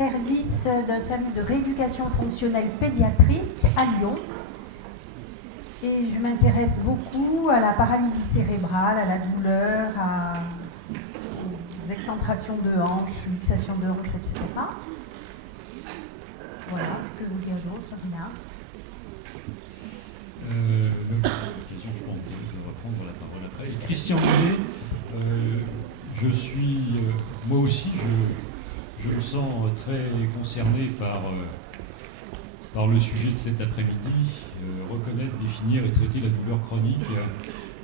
d'un service de rééducation fonctionnelle pédiatrique à Lyon. Et je m'intéresse beaucoup à la paralysie cérébrale, à la douleur, aux excentrations de hanches, luxation de hanches, etc. Voilà, que vous dire d'autre, Rina? L'occasion, je pense, de reprendre la parole après. Et Christian Bonnet, je suis, moi aussi, je me sens très concerné par le sujet de cet après-midi, reconnaître, définir et traiter la douleur chronique.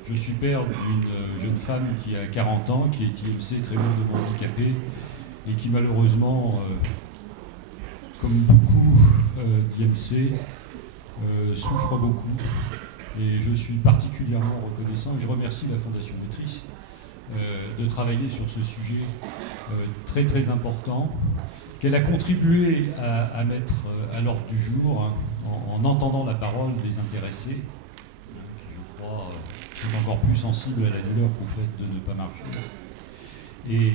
Je suis père d'une jeune femme qui a 40 ans, qui est IMC, très lourdement handicapée, et qui malheureusement, comme beaucoup d'IMC, souffre beaucoup. Et je suis particulièrement reconnaissant, et je remercie la Fondation Maîtrise de travailler sur ce sujet très très important, qu'elle a contribué à mettre à l'ordre du jour, hein, en entendant la parole des intéressés, qui, je crois, sont encore plus sensibles à la douleur qu'au fait de ne pas marcher. Et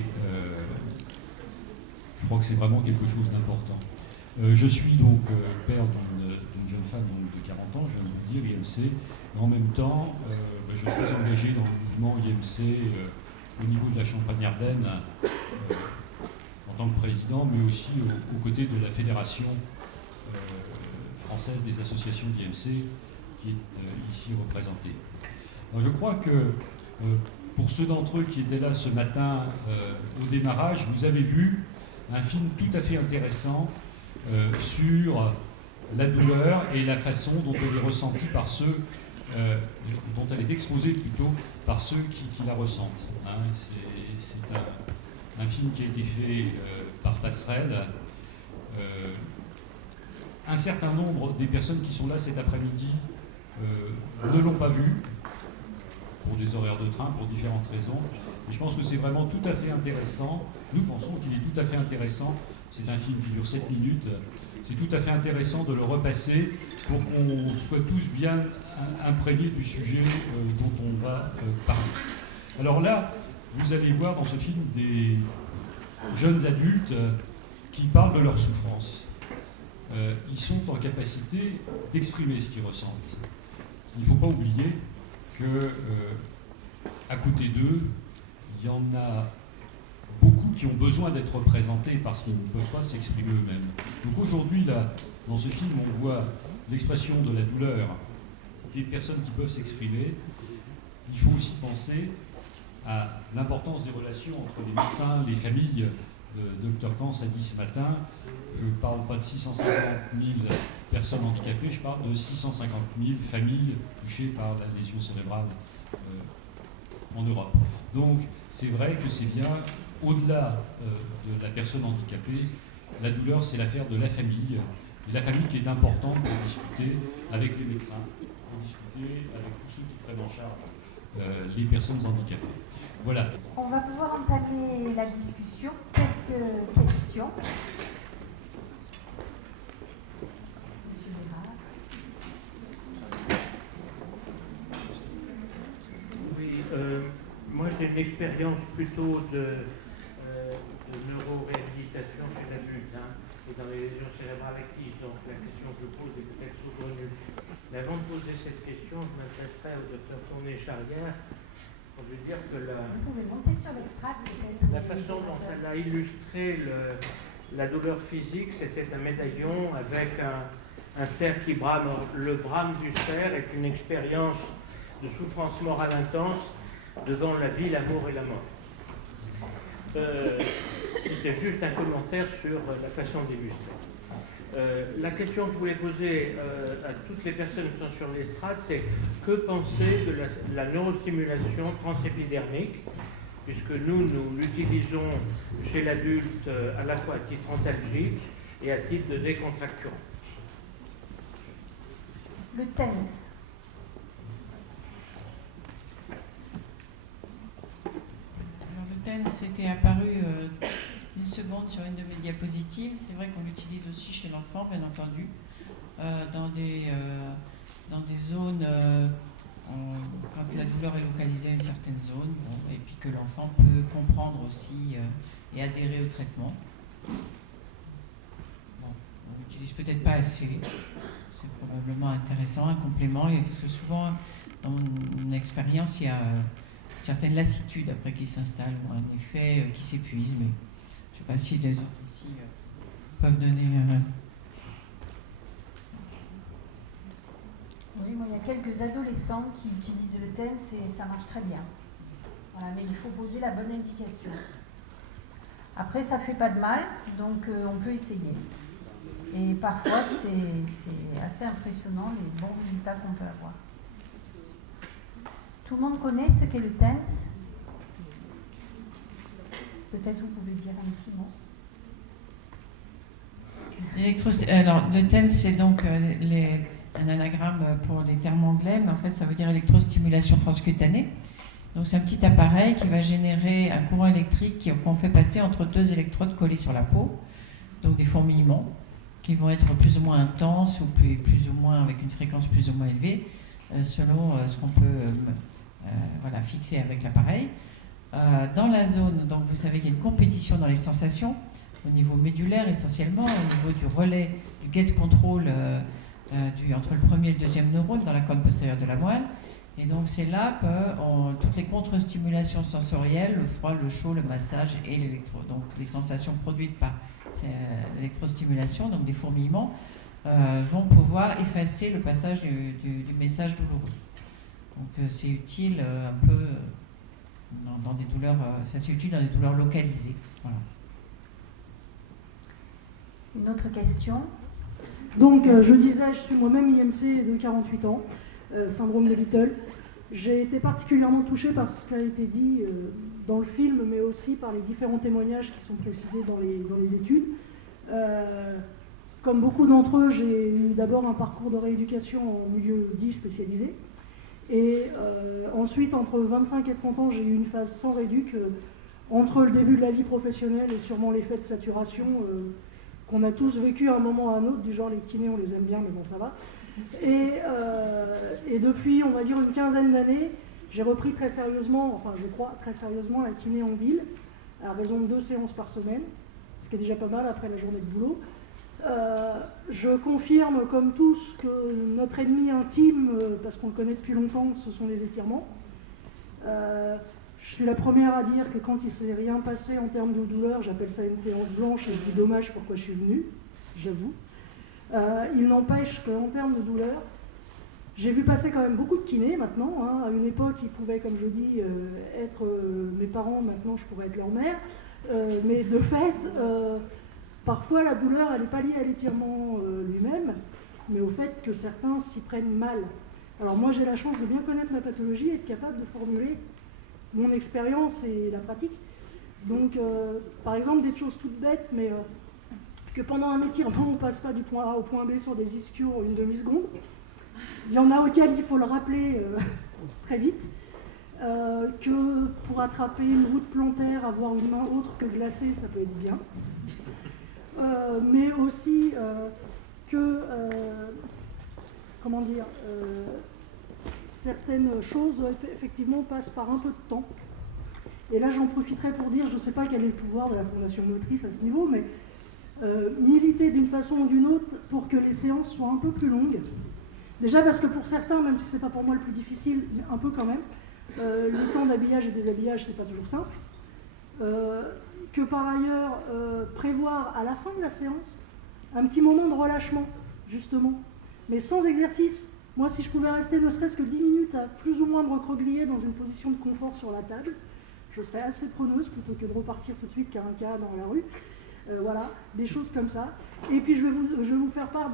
je crois que c'est vraiment quelque chose d'important. Je suis donc père d'une jeune femme donc, de 40 ans, je viens de vous dire, IMC, mais en même temps, je suis engagé dans le mouvement IMC au niveau de la Champagne-Ardenne, en tant que président, mais aussi aux côtés de la Fédération française des associations d'IMC, qui est ici représentée. Alors, je crois que pour ceux d'entre eux qui étaient là ce matin au démarrage, vous avez vu un film tout à fait intéressant sur la douleur et la façon dont elle est ressentie par ceux, dont elle est exposée plutôt par ceux qui la ressentent. Hein. C'est un film qui a été fait par Passerelle. Un certain nombre des personnes qui sont là cet après-midi ne l'ont pas vu, pour des horaires de train, pour différentes raisons. Et je pense que c'est vraiment tout à fait intéressant. Nous pensons qu'il est tout à fait intéressant. C'est un film qui dure 7 minutes. C'est tout à fait intéressant de le repasser pour qu'on soit tous bien imprégnés du sujet dont on va parler. Alors là, vous allez voir dans ce film des jeunes adultes qui parlent de leur souffrance. Ils sont en capacité d'exprimer ce qu'ils ressentent. Il ne faut pas oublier que à côté d'eux, il y en a beaucoup qui ont besoin d'être représentés parce qu'ils ne peuvent pas s'exprimer eux-mêmes. Donc aujourd'hui, là, dans ce film, on voit l'expression de la douleur des personnes qui peuvent s'exprimer. Il faut aussi penser à l'importance des relations entre les médecins, les familles. Le docteur Kans a dit ce matin, je ne parle pas de 650 000 personnes handicapées, je parle de 650 000 familles touchées par la lésion cérébrale en Europe. Donc c'est vrai que c'est bien, au-delà de la personne handicapée, la douleur c'est l'affaire de la famille, et la famille qui est importante pour discuter avec les médecins, pour discuter avec tous ceux qui prennent en charge les personnes handicapées. Voilà. On va pouvoir entamer la discussion. Quelques questions. Monsieur Gérard. Oui, moi j'ai une expérience plutôt de neuroréhabilitation chez l'adulte, hein, et dans les lésions cérébrales actives. Donc la question que je pose est peut-être saugrenue. Mais avant de poser cette question, je m'intéresserai au Dr Fournier-Charrière pour lui dire que vous pouvez monter sur l'estrade peut-être. La façon dont elle a illustré la douleur physique, c'était un médaillon avec un cerf qui brame. Le brame du cerf est une expérience de souffrance morale intense devant la vie, l'amour et la mort. C'était juste un commentaire sur la façon d'illustrer. La question que je voulais poser à toutes les personnes qui sont sur l'estrade, c'est que penser de la neurostimulation transépidermique, puisque nous l'utilisons chez l'adulte à la fois à titre antalgique et à titre de décontracturant. Le TENS. Alors, le TENS était apparu une seconde sur une de mes diapositives. C'est vrai qu'on l'utilise aussi chez l'enfant, bien entendu, dans des zones quand la douleur est localisée à une certaine zone, et puis que l'enfant peut comprendre aussi et adhérer au traitement. n'utilise peut-être pas assez. C'est probablement intéressant, un complément, parce que souvent, dans mon expérience, il y a une certaine lassitude après qui s'installe, ou un effet qui s'épuise, mais je ne sais pas si les autres ici peuvent donner... Oui, moi, il y a quelques adolescents qui utilisent le TENS et ça marche très bien. Voilà, mais il faut poser la bonne indication. Après, ça ne fait pas de mal, donc on peut essayer. Et parfois, c'est assez impressionnant les bons résultats qu'on peut avoir. Tout le monde connaît ce qu'est le TENS? Peut-être vous pouvez dire un petit mot. Alors, le TENS, c'est donc un anagramme pour les termes anglais, mais en fait, ça veut dire électrostimulation transcutanée. Donc, c'est un petit appareil qui va générer un courant électrique qu'on fait passer entre deux électrodes collées sur la peau, donc des fourmillements qui vont être plus ou moins intenses ou plus ou moins avec une fréquence plus ou moins élevée, selon ce qu'on peut fixer avec l'appareil. Dans la zone, donc vous savez qu'il y a une compétition dans les sensations, au niveau médulaire essentiellement, au niveau du relais, du gate control entre le premier et le deuxième neurone dans la corne postérieure de la moelle. Et donc c'est là que toutes les contre-stimulations sensorielles, le froid, le chaud, le massage et donc les sensations produites par l'électrostimulation, donc des fourmillements, vont pouvoir effacer le passage du message douloureux. Donc c'est utile un peu dans des douleurs, c'est assez utile dans des douleurs localisées. Voilà. Une autre question? Donc je disais, je suis moi-même IMC de 48 ans, syndrome de Little. J'ai été particulièrement touchée par ce qui a été dit dans le film, mais aussi par les différents témoignages qui sont précisés dans les études. Comme beaucoup d'entre eux, j'ai eu d'abord un parcours de rééducation en milieu dit spécialisé. Et ensuite, entre 25 et 30 ans, j'ai eu une phase sans rééduc, entre le début de la vie professionnelle et sûrement l'effet de saturation qu'on a tous vécu à un moment ou à un autre, du genre les kinés, on les aime bien, mais bon, ça va. Et depuis, on va dire, une quinzaine d'années, j'ai repris très sérieusement, enfin je crois très sérieusement, la kiné en ville, à raison de 2 séances par semaine, ce qui est déjà pas mal après la journée de boulot. Je confirme comme tous que notre ennemi intime, parce qu'on le connaît depuis longtemps, ce sont les étirements. Je suis la première à dire que quand il ne s'est rien passé en termes de douleur, j'appelle ça une séance blanche et je dis dommage pourquoi je suis venue, j'avoue. Il n'empêche qu'en termes de douleur, j'ai vu passer quand même beaucoup de kinés maintenant. À une époque, ils pouvaient, comme je dis, être mes parents, maintenant je pourrais être leur mère. Mais de fait, parfois la douleur, elle n'est pas liée à l'étirement lui-même, mais au fait que certains s'y prennent mal. Alors moi, j'ai la chance de bien connaître ma pathologie et être capable de formuler mon expérience et la pratique. Donc, par exemple, des choses toutes bêtes, mais que pendant un étirement, on ne passe pas du point A au point B sur des ischios en une demi-seconde. Il y en a auxquels il faut le rappeler très vite. Que pour attraper une voûte plantaire, avoir une main autre que glacée, ça peut être bien. Mais aussi que, certaines choses effectivement passent par un peu de temps. Et là j'en profiterai pour dire, je ne sais pas quel est le pouvoir de la fondation motrice à ce niveau, mais militer d'une façon ou d'une autre pour que les séances soient un peu plus longues. Déjà parce que pour certains, même si ce n'est pas pour moi le plus difficile, mais un peu quand même, le temps d'habillage et déshabillage, c'est pas toujours simple. Que par ailleurs, prévoir à la fin de la séance un petit moment de relâchement, justement, mais sans exercice. Moi, si je pouvais rester ne serait-ce que 10 minutes à plus ou moins me recroqueviller dans une position de confort sur la table, je serais assez preneuse plutôt que de repartir tout de suite car un cas dans la rue. Voilà, des choses comme ça. Et puis je vais vous faire part,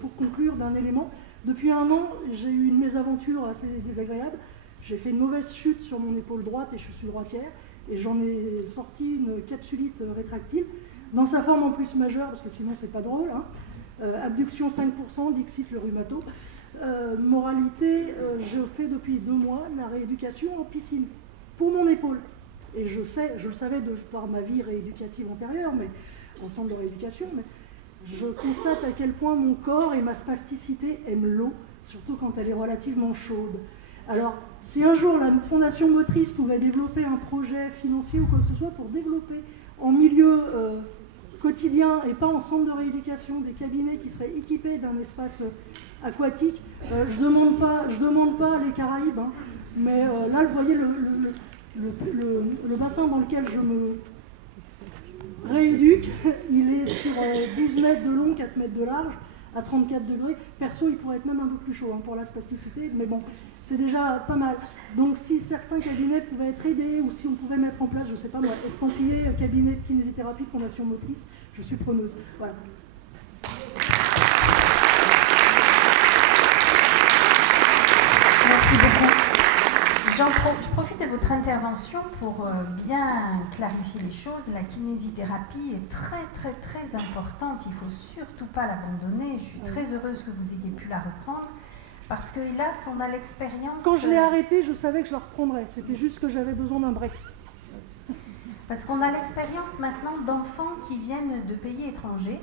pour conclure, d'un élément. Depuis 1 an, j'ai eu une mésaventure assez désagréable. J'ai fait une mauvaise chute sur mon épaule droite et je suis droitière. Et j'en ai sorti une capsulite rétractile, dans sa forme en plus majeure, parce que sinon c'est pas drôle. Abduction 5%, dixit le rhumato. Moralité, je fais depuis 2 mois la rééducation en piscine, pour mon épaule. Et je le savais par ma vie rééducative antérieure, mais en centre de rééducation, mais je constate à quel point mon corps et ma spasticité aiment l'eau, surtout quand elle est relativement chaude. Alors, si un jour la Fondation Motrice pouvait développer un projet financier ou quoi que ce soit pour développer en milieu quotidien quotidien et pas en centre de rééducation, des cabinets qui seraient équipés d'un espace aquatique. Je demande pas les Caraïbes, hein, mais là, vous voyez le bassin dans lequel je me rééduque, il est sur 12 mètres de long, 4 mètres de large, à 34 degrés. Perso, il pourrait être même un peu plus chaud, hein, pour la spasticité, mais bon, c'est déjà pas mal. Donc si certains cabinets pouvaient être aidés, ou si on pouvait mettre en place, je sais pas moi, estampillé cabinet de kinésithérapie, fondation motrice, je suis preneuse. Voilà. Merci beaucoup. Je profite de votre intervention pour bien clarifier les choses. La kinésithérapie est très très très importante. Il ne faut surtout pas l'abandonner. Je suis très heureuse que vous ayez pu la reprendre parce que hélas, on a l'expérience... Quand je l'ai arrêtée, je savais que je la reprendrais. C'était juste que j'avais besoin d'un break. Parce qu'on a l'expérience maintenant d'enfants qui viennent de pays étrangers.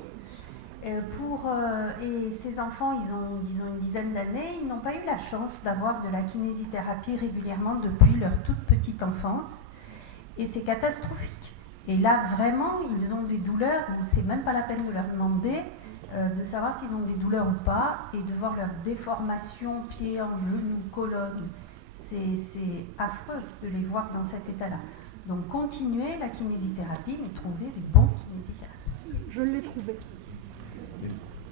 Et ces enfants, ils ont, disons, une dizaine d'années, ils n'ont pas eu la chance d'avoir de la kinésithérapie régulièrement depuis leur toute petite enfance. Et c'est catastrophique. Et là, vraiment, ils ont des douleurs où c'est même pas la peine de leur demander de savoir s'ils ont des douleurs ou pas, et de voir leur déformation, pieds, en genoux, colonne. C'est affreux de les voir dans cet état-là. Donc, continuez la kinésithérapie, mais trouvez des bons kinésithérapeutes. Je l'ai trouvé.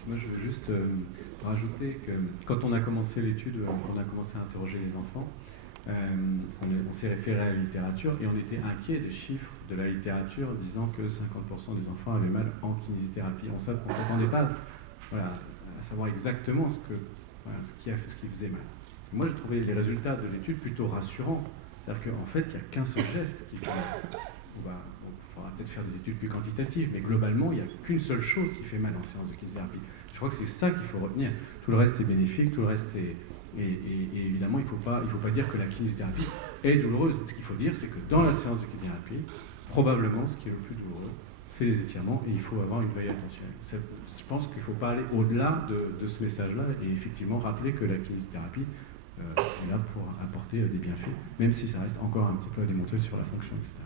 Moi, je veux juste rajouter que quand on a commencé l'étude, on a commencé à interroger les enfants, on s'est référé à la littérature et on était inquiet des chiffres de la littérature disant que 50% des enfants avaient mal en kinésithérapie. On ne s'attendait pas à savoir exactement ce qui faisait mal. Et moi, j'ai trouvé les résultats de l'étude plutôt rassurants. C'est-à-dire qu'en fait, il n'y a qu'un seul geste qui fait... Il faudra peut-être faire des études plus quantitatives, mais globalement, il n'y a qu'une seule chose qui fait mal en séance de kinésithérapie. Je crois que c'est ça qu'il faut retenir. Tout le reste est bénéfique, tout le reste est... Et évidemment, il ne faut pas dire que la kinésithérapie est douloureuse. Ce qu'il faut dire, c'est que dans la séance de kinésithérapie, probablement, ce qui est le plus douloureux, c'est les étirements, et il faut avoir une veille attentionnelle. Je pense qu'il ne faut pas aller au-delà de ce message-là, et effectivement rappeler que la kinésithérapie est là pour apporter des bienfaits, même si ça reste encore un petit peu à démontrer sur la fonction, etc.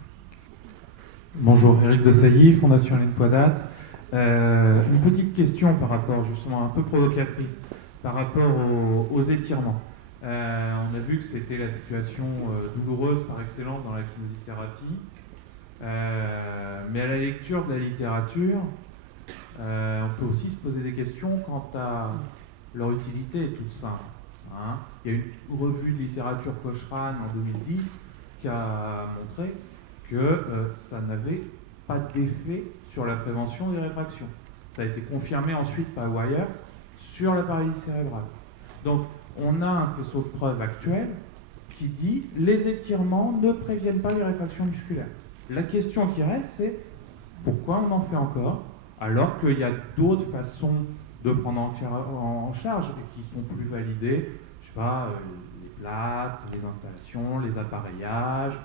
Bonjour, Éric de Sailly, Fondation Hélène Poidat. Une petite question par rapport, justement, un peu provocatrice, par rapport aux étirements. On a vu que c'était la situation douloureuse par excellence dans la kinésithérapie, mais à la lecture de la littérature, on peut aussi se poser des questions quant à leur utilité toute simple. Hein. Il y a une revue de littérature Cochrane en 2010 qui a montré que ça n'avait pas d'effet sur la prévention des rétractions. Ça a été confirmé ensuite par Wired sur la paralysie cérébrale. Donc, on a un faisceau de preuves actuel qui dit que les étirements ne préviennent pas les rétractions musculaires. La question qui reste, c'est pourquoi on en fait encore, alors qu'il y a d'autres façons de prendre en charge et qui sont plus validées, je sais pas, les plâtres, les installations, les appareillages.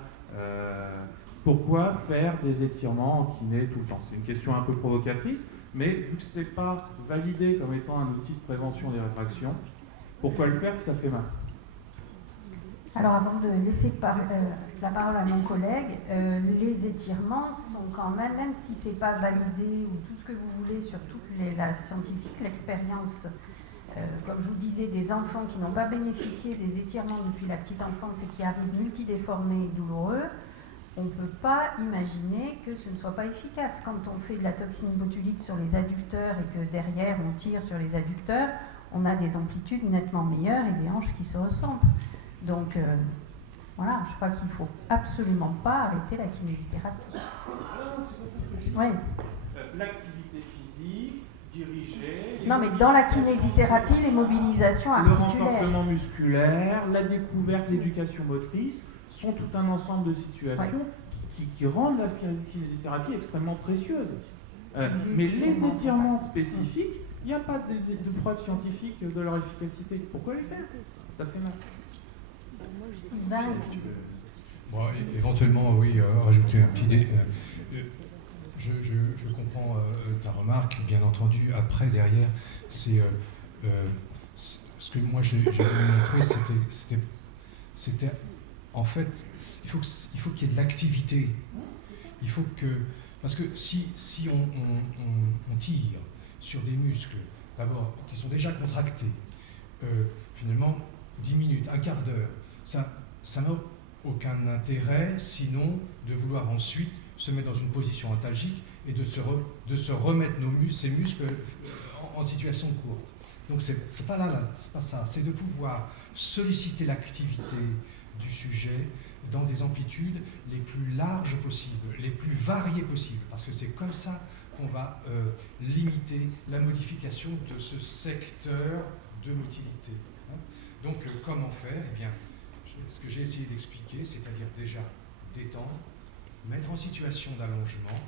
Pourquoi faire des étirements en kiné tout le temps? C'est une question un peu provocatrice, mais vu que ce n'est pas validé comme étant un outil de prévention des rétractions, pourquoi le faire si ça fait mal? Alors avant de laisser la parole à mon collègue, les étirements sont quand même si ce n'est pas validé ou tout ce que vous voulez sur toute la scientifique, l'expérience, comme je vous disais, des enfants qui n'ont pas bénéficié des étirements depuis la petite enfance et qui arrivent multidéformés et douloureux, on ne peut pas imaginer que ce ne soit pas efficace. Quand on fait de la toxine botulique sur les adducteurs et que derrière on tire sur les adducteurs, on a des amplitudes nettement meilleures et des hanches qui se recentrent. Donc voilà, je crois qu'il ne faut absolument pas arrêter la kinésithérapie. Non, c'est pas ça que je dis. Ouais. L'activité physique, dirigée... Non, mais dans la kinésithérapie, les mobilisations le articulaires. renforcement musculaire, la découverte, l'éducation motrice sont tout un ensemble de situations qui rendent la kinésithérapie extrêmement précieuse. Mais les étirements spécifiques, il n'y a pas de preuves scientifiques de leur efficacité. Pourquoi les faire? Ça fait mal. Sylvain. Bon, éventuellement, oui, rajouter un petit... Je comprends ta remarque, bien entendu. Après, derrière, c'est... ce que moi, j'ai voulu montrer, c'était... En fait, il faut qu'il y ait de l'activité. Il faut que... Parce que si on tire sur des muscles, d'abord, qui sont déjà contractés, finalement, 10 minutes, un quart d'heure, ça n'a aucun intérêt, sinon de vouloir ensuite se mettre dans une position antalgique et de se remettre ces muscles en situation courte. Donc c'est pas ça, c'est de pouvoir solliciter l'activité du sujet dans des amplitudes les plus larges possibles, les plus variées possibles, parce que c'est comme ça qu'on va limiter la modification de ce secteur de motilité. Donc comment faire? Eh bien, ce que j'ai essayé d'expliquer, c'est-à-dire déjà détendre, mettre en situation d'allongement,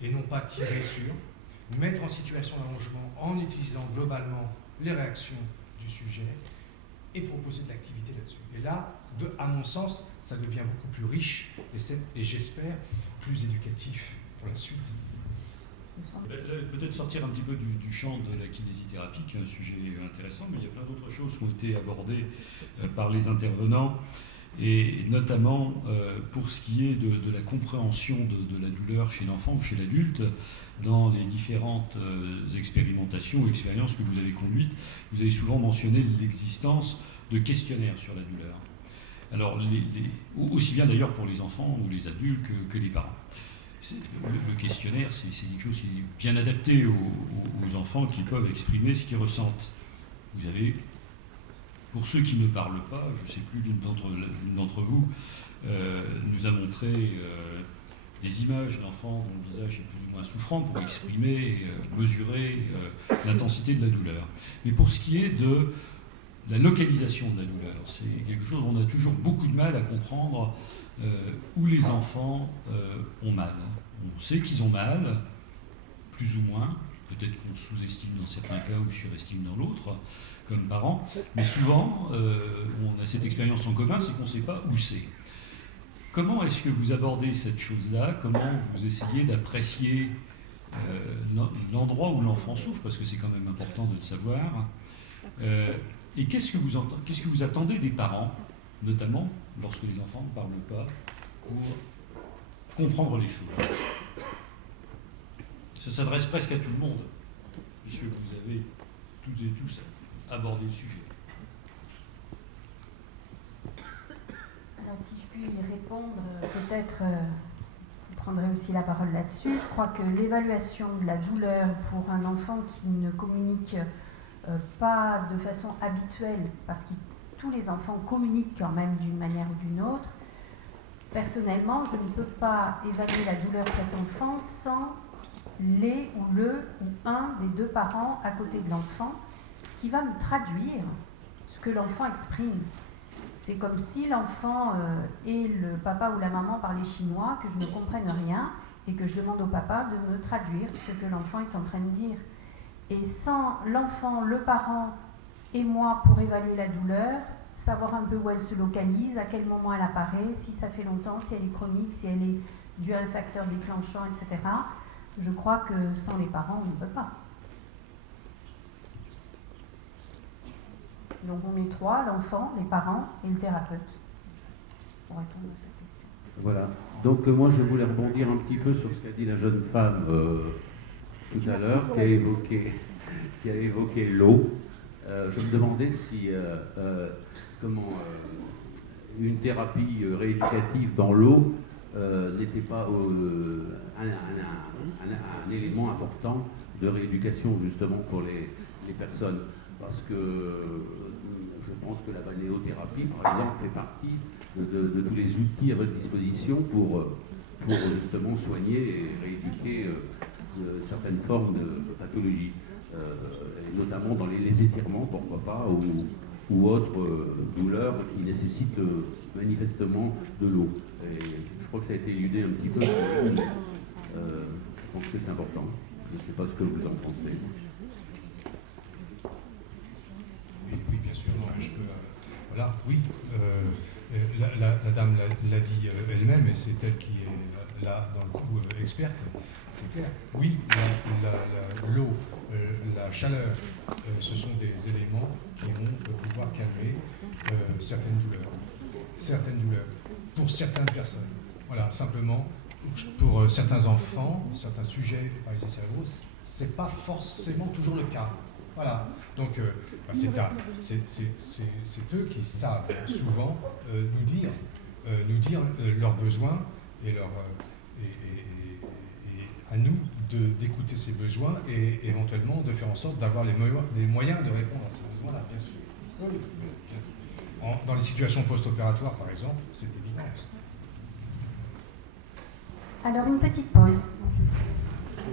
et non pas tirer sur, mettre en situation d'allongement en utilisant globalement les réactions du sujet, et proposer de l'activité là-dessus. Et là, à mon sens, ça devient beaucoup plus riche et j'espère plus éducatif pour la suite. Peut-être sortir un petit peu du champ de la kinésithérapie, qui est un sujet intéressant, mais il y a plein d'autres choses qui ont été abordées par les intervenants, et notamment pour ce qui est de la compréhension de la douleur chez l'enfant ou chez l'adulte, dans les différentes expérimentations ou expériences que vous avez conduites, vous avez souvent mentionné l'existence de questionnaires sur la douleur. Alors, aussi bien d'ailleurs pour les enfants ou les adultes que les parents. Le questionnaire, c'est quelque chose qui est bien adapté aux enfants qui peuvent exprimer ce qu'ils ressentent. Vous avez, pour ceux qui ne parlent pas, je ne sais plus, l'une d'entre vous nous a montré des images d'enfants dont le visage est plus ou moins souffrant pour exprimer, mesurer l'intensité de la douleur. Mais pour ce qui est de la localisation de la douleur, c'est quelque chose où on a toujours beaucoup de mal à comprendre où les enfants ont mal. On sait qu'ils ont mal, plus ou moins, peut-être qu'on sous-estime dans certains cas ou surestime dans l'autre, comme parents, mais souvent, on a cette expérience en commun, c'est qu'on ne sait pas où c'est. Comment est-ce que vous abordez cette chose-là? Comment vous essayez d'apprécier l'endroit où l'enfant souffre, parce que c'est quand même important de le savoir. Et qu'est-ce que vous attendez des parents, notamment lorsque les enfants ne parlent pas, pour comprendre les choses? Ça s'adresse presque à tout le monde, puisque vous avez toutes et tous abordé le sujet. Alors, si je puis y répondre, peut-être vous prendrez aussi la parole là-dessus. Je crois que l'évaluation de la douleur pour un enfant qui ne communique pas de façon habituelle, parce que tous les enfants communiquent quand même d'une manière ou d'une autre, personnellement, je ne peux pas évaluer la douleur de cet enfant sans les ou le ou un des deux parents à côté de l'enfant qui va me traduire ce que l'enfant exprime. C'est comme si l'enfant et le papa ou la maman parlaient chinois, que je ne comprenne rien et que je demande au papa de me traduire ce que l'enfant est en train de dire. Et sans l'enfant, le parent et moi pour évaluer la douleur, savoir un peu où elle se localise, à quel moment elle apparaît, si ça fait longtemps, si elle est chronique, si elle est due à un facteur déclenchant, etc. Je crois que sans les parents, on ne peut pas. Donc on est trois, l'enfant, les parents et le thérapeute, pour répondre à cette question. Voilà. Donc moi je voulais rebondir un petit peu sur ce qu'a dit la jeune femme tout à l'heure, qui a évoqué l'eau. Je me demandais si une thérapie rééducative dans l'eau n'était pas un élément important de rééducation justement pour les personnes. Parce que je pense que la balnéothérapie, par exemple, fait partie de tous les outils à votre disposition pour justement soigner et rééduquer certaines formes de pathologie, et notamment dans les étirements, pourquoi pas, ou autres douleurs qui nécessitent manifestement de l'eau. Et je crois que ça a été éludé un petit peu, mais je pense que c'est important. Je ne sais pas ce que vous en pensez. Oui, bien sûr, non, je peux. Voilà, oui. La dame l'a dit elle-même, et c'est elle qui est là, dans le coup, experte, c'est clair. Oui, l'eau, la chaleur, ce sont des éléments qui vont pouvoir calmer certaines douleurs, pour certaines personnes. Voilà, simplement, pour certains enfants, certains sujets de paralysie cérébrale, c'est pas forcément toujours le cas. Voilà. Donc, c'est eux qui savent souvent nous dire leurs besoins et à nous d'écouter ces besoins et éventuellement de faire en sorte d'avoir des moyens de répondre à ces besoins-là, bien sûr. Oui, bien sûr. Dans les situations post-opératoires, par exemple, c'est évident. Alors, une petite pause.